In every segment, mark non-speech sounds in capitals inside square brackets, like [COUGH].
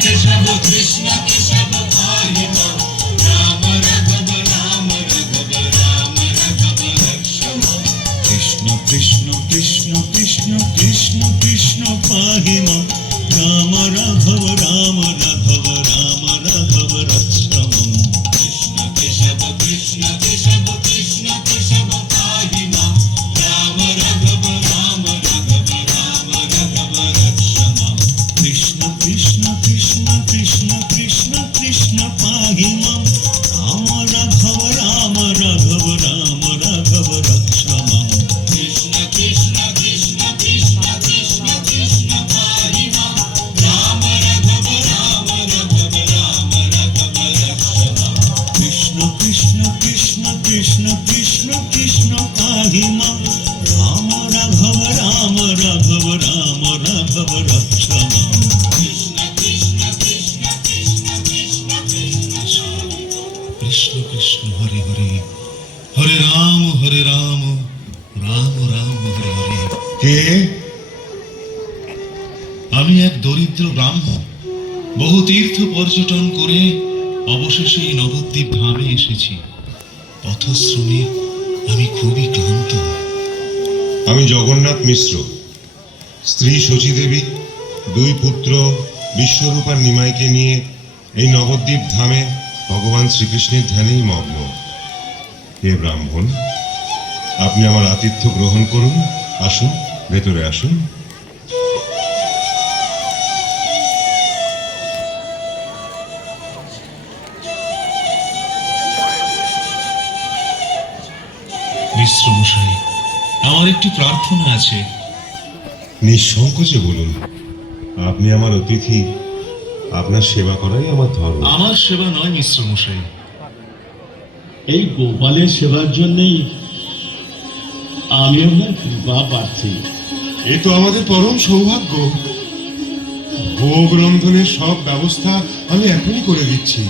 Radhe Rama Krishna. তীর্থ পর্যটন করে অবশেষে এই নবদ্বীপ ধামে এসেছি। পথশ্রমে আমি খুবই ক্লান্ত। আমি জগন্নাথ মিশ্র। স্ত্রী শচী দেবী দুই পুত্র বিশ্বরূপার নিমাইকে নিয়ে এই নবদ্বীপ ধামে ভগবান শ্রীকৃষ্ণের ধ্যানেই মগ্ন। হে ব্রাহ্মণ, আপনি আমার আতিথ্য গ্রহণ করুন। আসুন, ভেতরে আসুন। একটি প্রার্থনা আছে। নিঃসংকোচে বলুন আপনি আমার অতিথি। আপনার সেবা করাই আমার ধর্ম। আমার সেবা নয় মিশ্র মশাই। এই গোপালের সেবার জন্যই আমি আপনার কৃপা পাচ্ছি। এ তো আমাদের পরম সৌভাগ্য। ভোগ রন্ধনের সব ব্যবস্থা আমি এখনই করে দিচ্ছি।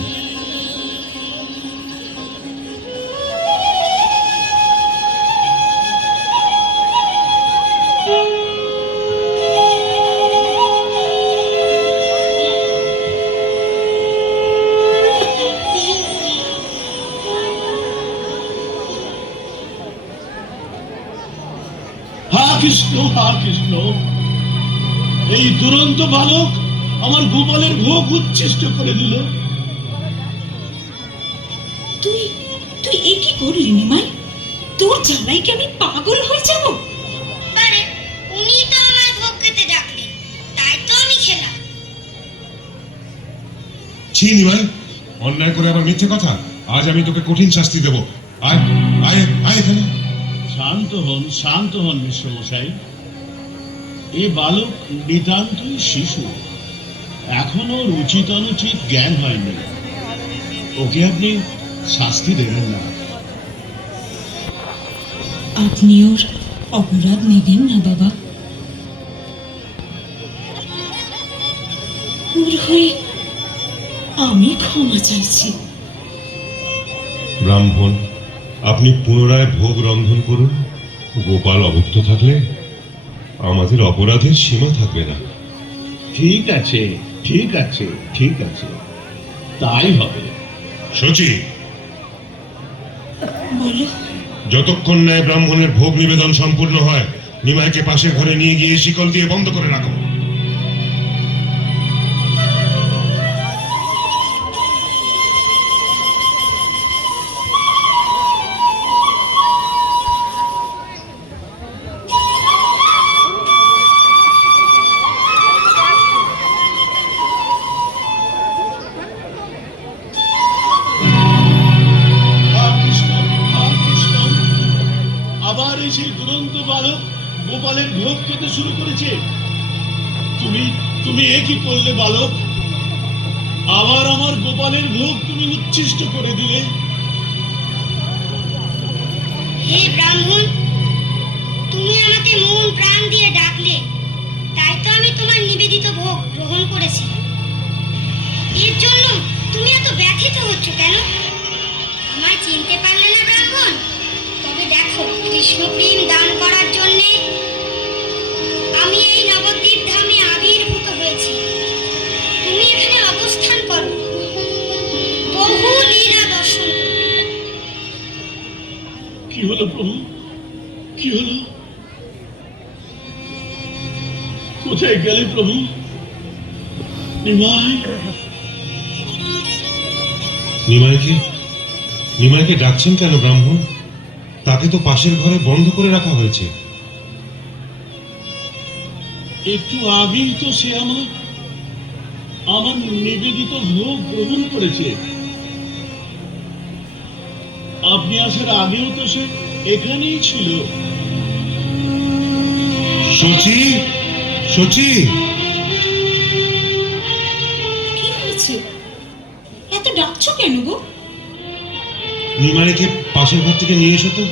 হা কৃষ্ণ এই দুরন্ত বালক আমার গোপালের ভোগ উচ্ছিষ্ট করে দিল। তুই তুই এ কি করলি নিমাই? তোর আমি পাগল হয়ে যাব? আরে উনি তো আমায় ভোগ খেতে ডাকলেন তাই তো আমি খেলাম। ছি নিমাই অন্যায় করে আবার মিথ্যে কথা? আজ আমি তোকে কঠিন শাস্তি দেব। আয় আয় আয় এখানে। শান্ত হন শান্ত হন মিশ্রমশাই এ বালক নিতান্তই শিশু। এখনও উচিত অনুচিত জ্ঞান হয়নি। ওকে আপনি শাস্তি দেবেন না। আপনি ওর অপরাধ নেবেন না বাবা। ওর হয়ে আমি ক্ষমা চাইছি। ব্রাহ্মণ আপনি পুনরায় ভোগ রন্ধন করুন। গোপাল অভুক্ত থাকলে আমাদের অপরাধের সীমা থাকবে না। ঠিক আছে ঠিক আছে ঠিক আছে। তাই হবে। শচী! বলো। যতক্ষণ ন্যায় ব্রাহ্মণের ভোগ নিবেদন সম্পূর্ণ হয় নিমাইকে পাশের ঘরে নিয়ে গিয়ে শিকল দিয়ে বন্ধ করে রাখো। হচ্ছ কেন? আমায় চিনতে পারলে না ব্রাহ্মণ। তবে দেখো, কৃষ্ণপ্রেম দান করার জন্যে আমি এই নবদ্বীপ ধামে আবির্ভূত হয়েছি। তুমি এখানে অবস্থান করো। বহু লীলা দর্শন কি হলো প্রভু? কি হলো? কোথায় গেলে প্রভু? নিমায় নিমাইকে? নিমাইকে ডাকছেন কেন ব্রাহ্মণ? তাকে তো পাশের ঘরে বন্ধ করে রাখা হয়েছে। একটু আগেই তো সে আমার আমার নিবেদিত ভোগ গ্রহণ করেছে। আপনি আসার আগেও তো সে এখানেই ছিল। সচি সচি এত কেন গো? নিমাইকে পাশের ঘর থেকে নিয়ে এসো তো।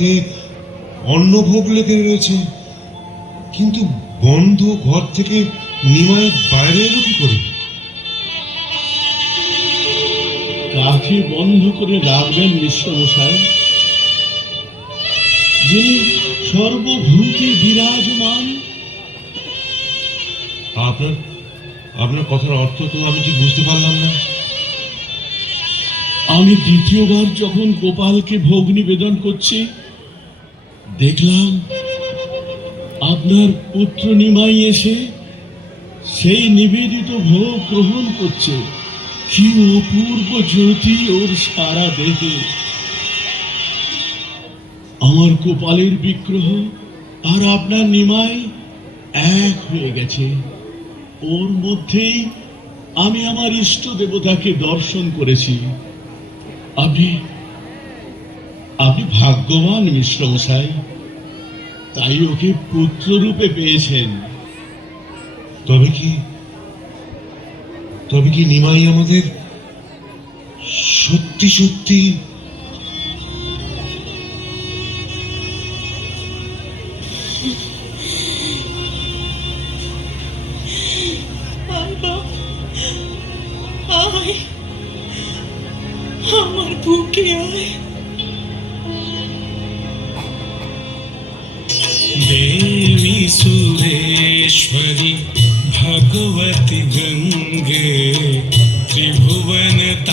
হাতে অন্নভোগ লেগে রয়েছে। কিন্তু বন্ধ ঘর থেকে নিমাই বাইরে এলো কি করে? কাকে বন্ধ করে রাখবেন মিশ্রমশাই যিনি সর্বভূতে বিরাজমান। আপনার আপনার কথার অর্থ তো আমি ঠিক বুঝতে পারলাম না। আমি দ্বিতীয়বার যখন গোপালকে ভোগ নিবেদন করছি দেখলাম আপনার পুত্র নিমাই এসে সেই নিবেদিত ভোগ গ্রহণ করছে। কি অপূর্ব জ্যোতি ওর সারা দেহে। আমার গোপালের বিগ্রহ আর আপনার নিমাই এক হয়ে গেছে। ওর মধ্যেই আমি আমার ইষ্ট দেবতাকে দর্শন করেছি। আপনি ভাগ্যবান মিশ্র মশাই তাই ওকে পুত্ররূপে পেয়েছেন। তবে কি তবে কি নিমাই আমাদের সত্যি সত্যি भगवति गङ्गे त्रिभुवनतारिणी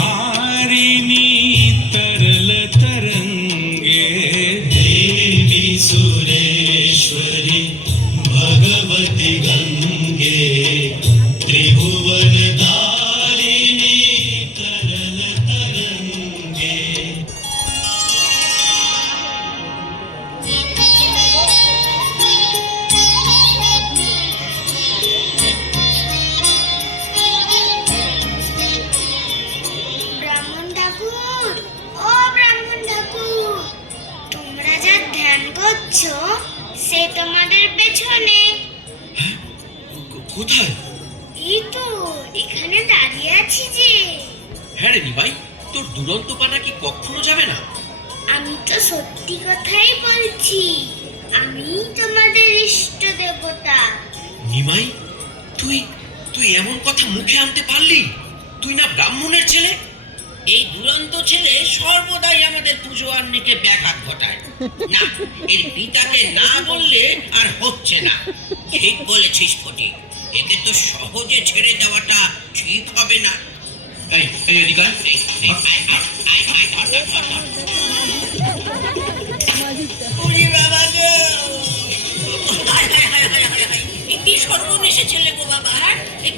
আছি যে। হ্যাঁ রে নিমাই তোর দুরন্ত পানা কি কখনো যাবে না? আমি তো সত্যি কথাই বলছি আমি তোমাদের ইষ্ট দেবতা। নিমাই তুই তুই এমন কথা মুখে আনতে পারলি? তুই না ব্রাহ্মণের ছেলে? এই দুরন্ত ছেলে সর্বদাই আমাদের পুজো আন্নিকে ব্যাঘাত ঘটায়। না এর পিতাকে না বললে আর হচ্ছে না। ঠিক বলেছিস ফটিক। একে তো সহজে ছেড়ে দেওয়াটা ঠিক হবে না। এই এই কি সর্বনেশে ছেলে গো বাবা?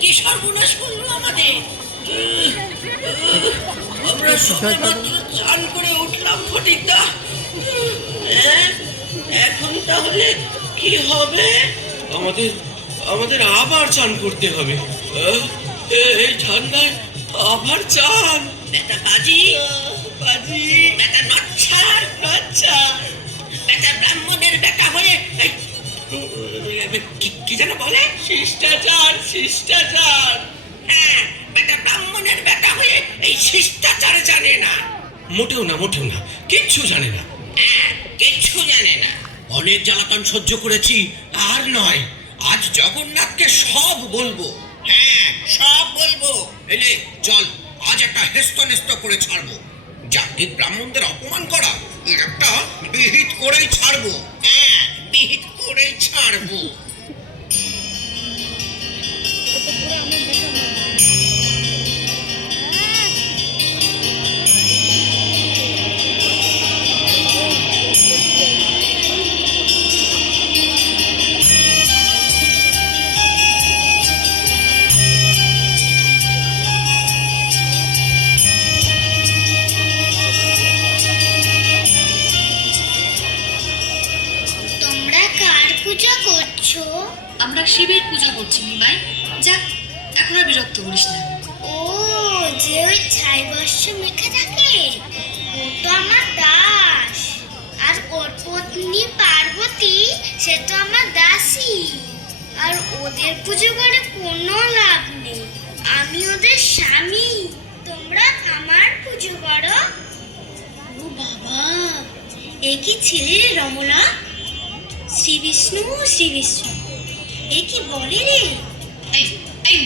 কি সর্বনাশ করল আমাদের? আমরা মাত্র চান করে উঠলাম ফটিকদা? এখন তাহলে কি হবে? আমাদের আমাদের আবার চান করতে হবে। এই ঠান্ডায় আবার চান। বেটা বাজি বাজি বেটা নচ্ছার নচ্ছার। বেটা ব্রাহ্মণের বেটা হয়ে এই, কি- কি যেন বলে? শিষ্টাচার শিষ্টাচার। হ্যাঁ বেটা ব্রাহ্মণের বেটা হয়ে এই শিষ্টাচার জানে না। মোটেও না মোটেও না কিচ্ছু জানে না। হ্যাঁ কিচ্ছু জানে না। অনেক জ্বালাতন সহ্য করেছি আর নয়। আজ জগন্নাথকে সব বলব। হ্যাঁ সব বলব। এলে চল, আজ একটা হেস্ত নেস্ত করে ছাড়বো। জাতির ব্রাহ্মণদের অপমান করা একটা বিহিত করেই ছাড়বো। হ্যাঁ বিহিত করেই ছাড়বো। শিবের পূজা করছি নিমাই যাক এখন আর বিরক্ত করিস না। ও যে ওই ছাই বর্ষ মেখে থাকে ও তো আমার দাস। আর ওর পত্নী পার্বতী সে তো আমার দাসী। আর ওদের পুজো করে কোনো লাভ নেই। আমি ওদের স্বামী তোমরা আমার পুজো করো। ও বাবা এ কি ছেলে রমলা শ্রী বিষ্ণু শ্রী বিষ্ণু। এ কি বলে রে? এই এই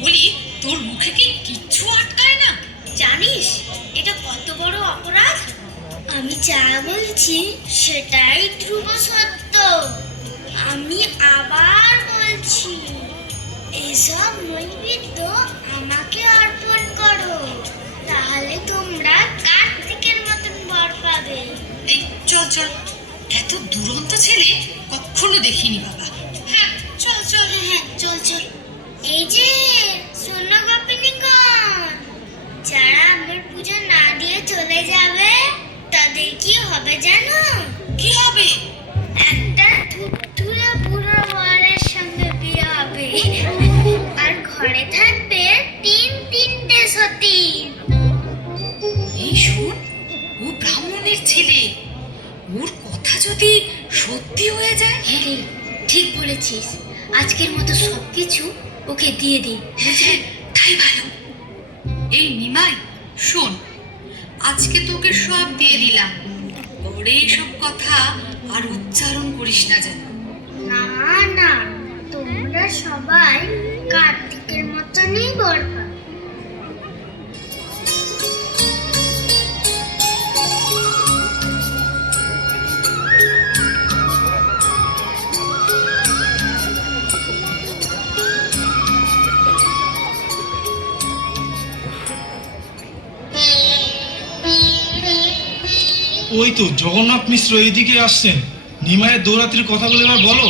বলি তোর মুখে কি কিচ্ছু আটকায় না? জানিস এটা কত বড় অপরাধ? আমি যা বলছি সেটাই ধ্রুব সত্য। আমি আবার বলছি এসব নৈবেদ্য আমাকে অর্পণ করো তাহলে তোমরা কার্তিকের মতন বর পাবে। এই চল চল। এত দুরন্ত ছেলে কখনো দেখিনি বাবা। এই যে শোনো গোপিনীগণ যারা আমার পুজো না দিয়ে চলে যাবে তাদের কি হবে জানো? কি হবে? একটা ধুরধুরে বুড়ো বরের সঙ্গে বিয়ে হবে। আর ঘরে থাকবে তিন তিনটে সতী। এই শোন ও ব্রাহ্মণের ছেলে। ওর কথা যদি সত্যি হয়ে যায়? হ্যাঁ রে ঠিক বলেছিস। আজকের মতো সবকিছু ওকে দিয়ে দিই। হ্যাঁ হ্যাঁ তাই ভালো। এই নিমাই শোন আজকে তোকে সব দিয়ে দিলাম। পরে এসব কথা আর উচ্চারণ করিস না যেন। না না তোমরা সবাই কার্তিকের ওই তো জগন্নাথ মিশ্র এইদিকে আসছেন। নিমায়ের দৌরাত্রির কথাগুলো এবার বলো।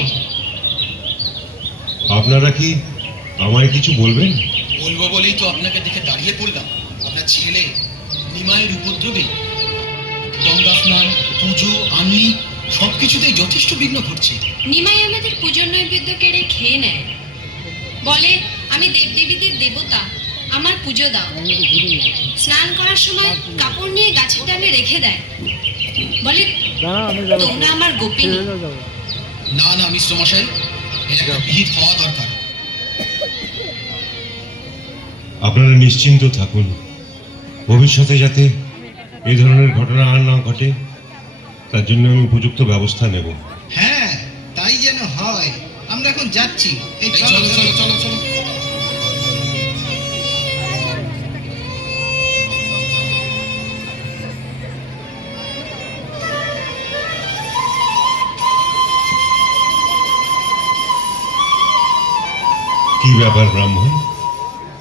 আপনারা কি আমায় কিছু বলবেন? বলব বলেই তো আপনাকে দেখে দাঁড়িয়ে পড়লাম। আপনার ছেলে নিমায়ের উপদ্রবে গঙ্গা স্নান পুজো আননি সব কিছুতেই যথেষ্ট বিঘ্ন ঘটছে। নিমাই আমাদের পুজোর নৈবেদ্য কেড়ে খেয়ে নেয়। বলে আমি দেবদেবীদের দেবতা আমার পুজো দাও। স্নান করার সময় কাপড় নিয়ে গাছের ডালে রেখে দেয়। বলে? তোমরা আমার গোপিনী না না মিশ্র মশাই এর একটা বিহিত হওয়া দরকার। আপনারা নিশ্চিন্ত থাকুন। ভবিষ্যতে যাতে এই ধরনের ঘটনা আর না ঘটে তার জন্য আমি উপযুক্ত ব্যবস্থা নেব। হ্যাঁ তাই যেন হয়। আমরা এখন যাচ্ছি। এই চলো চলো। চলো চলো। ব্যাপার ব্রাহ্মণ?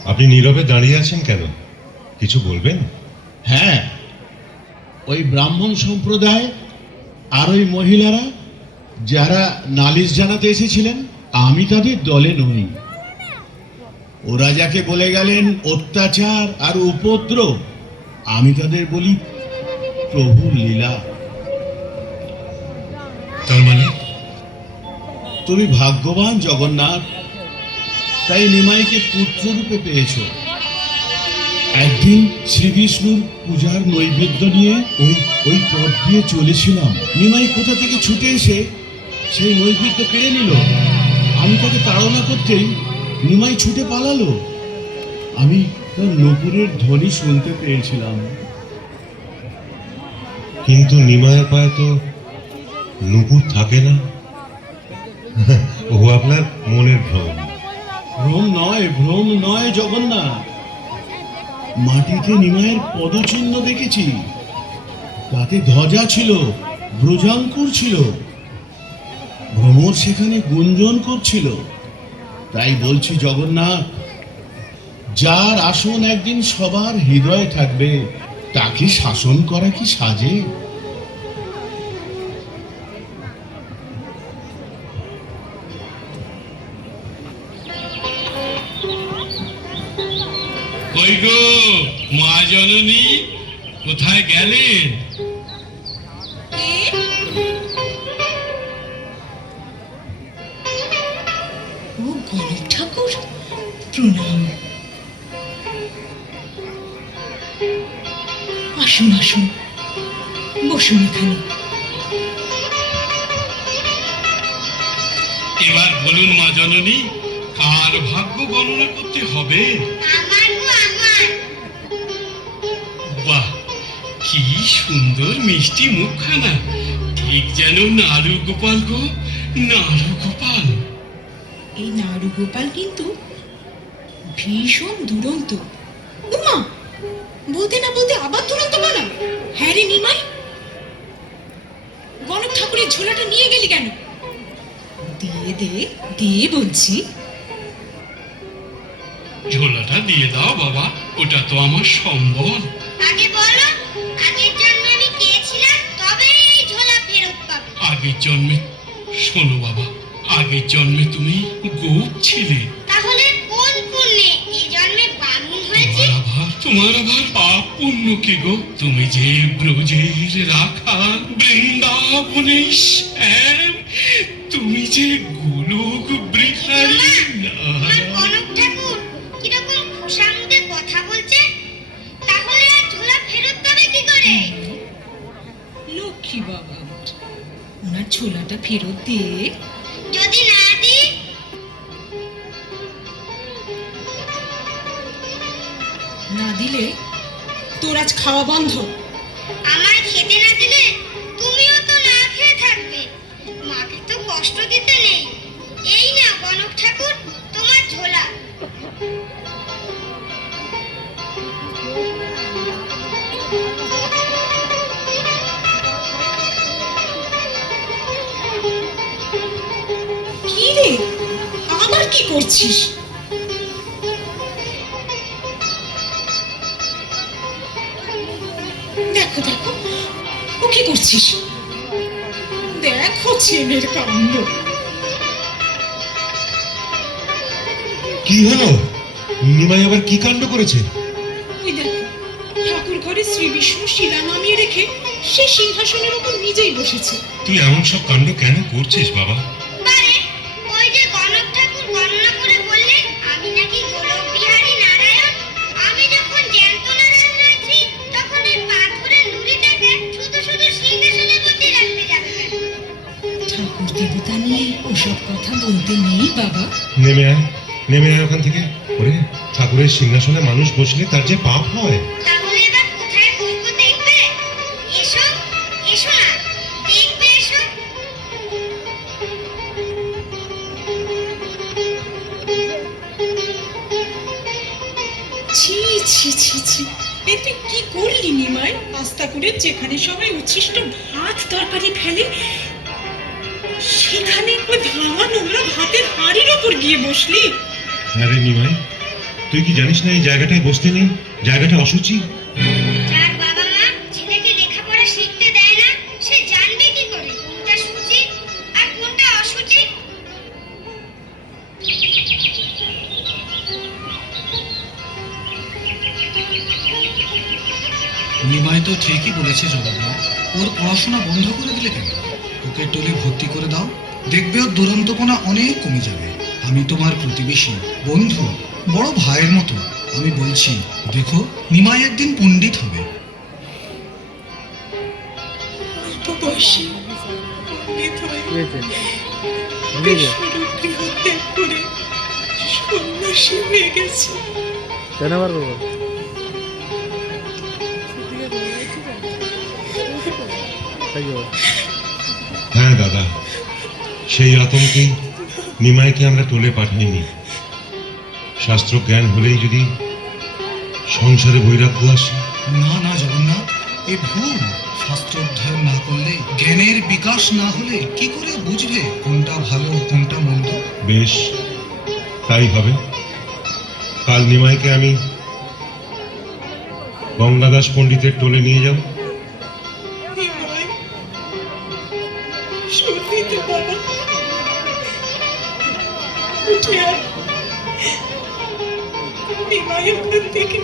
আপনি নীরবে দাঁড়িয়ে আছেন কেন? কিছু বলবেন? হ্যাঁ ওই ব্রাহ্মণ সম্প্রদায় আর ওই মহিলারা যারা নালিশ জানাতে এসেছিলেন আমি তাদের দলে নই। ওরা যাকে বলে গেলেন অত্যাচার আর উপদ্রব আমি তাদের বলি প্রভু লীলা। তার মানে? তুমি ভাগ্যবান জগন্নাথ তাই নিমাইকে পুত্ররূপে পেয়েছ। একদিন শ্রীবিষ্ণুর পূজার নৈবেদ্য নিয়ে ওই ওই পথ দিয়ে চলেছিলাম। নিমাই কোথা থেকে ছুটে এসে সেই নৈবেদ্য কেড়ে নিল? আমি তাকে তাড়না করতেই নিমাই ছুটে পালালো। আমি তার নপুরের ধ্বনি শুনতে পেয়েছিলাম। কিন্তু নিমায়ের পায়ে তো নুপুর থাকে না। ও আপনার মনের ভ্রম। নয় জগন্নাথ। মাটিতে নিমায়ের পদচিহ্ন দেখেছি। তাতে ধ্বজা ছিল, ব্রজাঙ্কুর ছিল। ভ্রমর সেখানে গুঞ্জন করছিল। তাই বলছি, জগন্নাথ, যার আসন একদিন সবার হৃদয়ে থাকবে, তাকে শাসন করা কি সাজে? জননী কোথায় গেলেন ও গণেশ ঠাকুর প্রণাম। আসুন আসুন বসুন এখানে। এবার বলুন মা জননী কার ভাগ্য গণনা করতে হবে? সুন্দর মিষ্টি মুখখানা। ঠিক যেন নাড়ু গোপাল গো নাড়ু গোপাল এই নাড়ু গোপাল কিন্তু ভীষণ দুরন্ত। উমা বলতে না বলতে আবার দুরন্ত বলা হ্যাঁ রে নিমাই। গণক ঠাকুরের ঝোলাটা নিয়ে গেলি কেন? দিয়ে দে দিয়ে বলছি। ঝোলাটা দিয়ে দাও বাবা ওটা তো আমার সম্বল। আগে বলো আগের আগের জন্মে শোনো বাবা আগের জন্মে তুমি গোপ ছিলে। তাহলে কোন পুণ্যে? এই জন্মে হয়েছি? তোমার আবার তোমার আবার পাপ পুণ্য কি গো? তুমি যে ব্রজের রাখা বৃন্দাবনে শ্যাম তুমি যে গোলক বৃহারী নারায়ণ। ওনার ঝোলাটা ফেরত দিয়ে যদি না দিই? না দিলে তোর আজ খাওয়া বন্ধ। আমার খেতে না দিলে তুমিও তো না খেয়ে থাকবে। মাকে তো কষ্ট দিতে নেই। এই না গণক ঠাকুর তোমার ঝোলা। কি করছিস? দেখো দেখো ও কি করছিস? দেখো ছেলের কাণ্ড। কি হলো? নিমাই আবার কি কাণ্ড করেছে? ওই দেখো ঠাকুর ঘরে শ্রী বিষ্ণু শিলা নামিয়ে রেখে সে সিংহাসনের উপর নিজেই বসেছে। তুই এমন সব কাণ্ড কেন করছিস বাবা? কথা নেই বাবা। নেমে আয় নেমে আয় ওখান থেকে। ওরে ঠাকুরের সিংহাসনে মানুষ বসলে তার যে পাপ হয়। ছি ছি ছি ছি। কি করলি আস্তা করে যেখানে সবাই উচ্ছিষ্ট ভাত তরকারি ফেলে সেখানে ওই ভাঙা নোংরা ভাতের হাড়ির ওপর গিয়ে বসলি? হ্যাঁ রে নিমাই তুই কি জানিস না এই জায়গাটায় বসতে নেই? জায়গাটা অসুচি। যার বাবা মা ছেলেকে লেখাপড়া শিখতে দেয় না সে জানবে কি করে? কোনটা সুচি আর কোনটা অসুচি? নিমাই তো ঠিকই বলেছে জগন্নাথ ওর পড়াশোনা বন্ধ করে দিলে কেন? টোলে ভর্তি করে দাও। দেখবে ওর দুরন্তপনা অনেক কমে যাবে। আমি তোমার প্রতিবেশী। বন্ধু বড় ভাইয়ের মতো। আমি বলছি দেখো নিমাই একদিন পণ্ডিত হবে। হয়ে বিশ্বরূপ হয়ে দাদা। সেই আতঙ্কে নিমাইকে আমরা টোলে পাঠাইনি। শাস্ত্র জ্ঞান হলেই যদি সংসারে বৈরাগ্য আসে। না না জগন্নাথ এ ভুল শাস্ত্র অধ্যয়ন না করলে জ্ঞানের বিকাশ না হলে কি করে বুঝবে কোনটা ভালো কোনটা মন্দ? বেশ তাই হবে। কাল নিমাইকে আমি গঙ্গাদাস পণ্ডিতের টোলে নিয়ে যাব। উঠে আয় নিমাই ওখান থেকে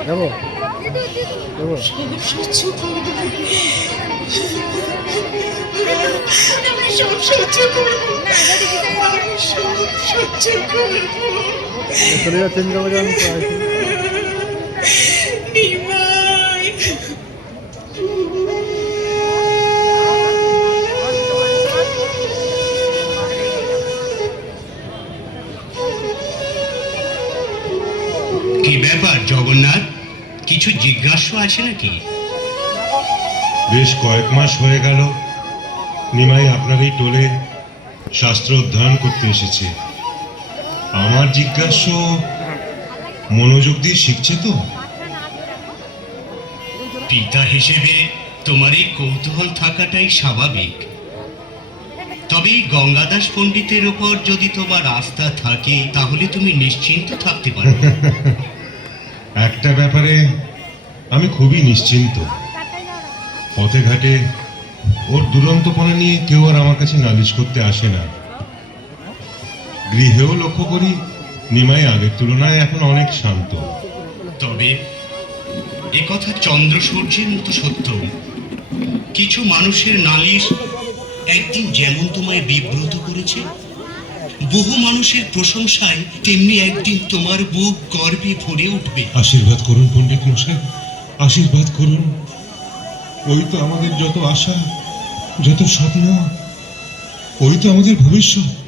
বুঝে দেবো? চলে করব আছে নাকি? বেশ কয়েক মাস হয়ে গেল নিমাই আপনার এই টোলে শাস্ত্র অধ্যয়ন করতে এসেছে। আমার জিজ্ঞাস্য মনোযোগ দিয়ে শিখছে তো? পিতা হিসেবে তোমার এই কৌতূহল থাকাটাই স্বাভাবিক। তবে গঙ্গাদাস পণ্ডিতের ওপর যদি তোমার আস্থা থাকে তাহলে তুমি নিশ্চিন্ত থাকতে পারো। [LAUGHS] একটা ব্যাপারে আমি খুবই নিশ্চিন্ত। পথে ঘাটে ওর দুরন্তপনা নিয়ে কেউ আর আমার কাছে নালিশ করতে আসে না। গৃহেও লক্ষ্য করি নিমাই আগের তুলনায় এখন অনেক শান্ত। তবে এ কথা চন্দ্র সূর্যের মতো সত্য। কিছু মানুষের নালিশ একদিন যেমন তোমায় বিব্রত করেছে বহু মানুষের প্রশংসায় তেমনি একদিন তোমার বুক গর্বে ভরে উঠবে। আশীর্বাদ করুন পণ্ডিত মশাই। আশীর্বাদ করুন। ওই তো আমাদের যত আশা যত স্বপ্ন ওই তো আমাদের ভবিষ্যৎ।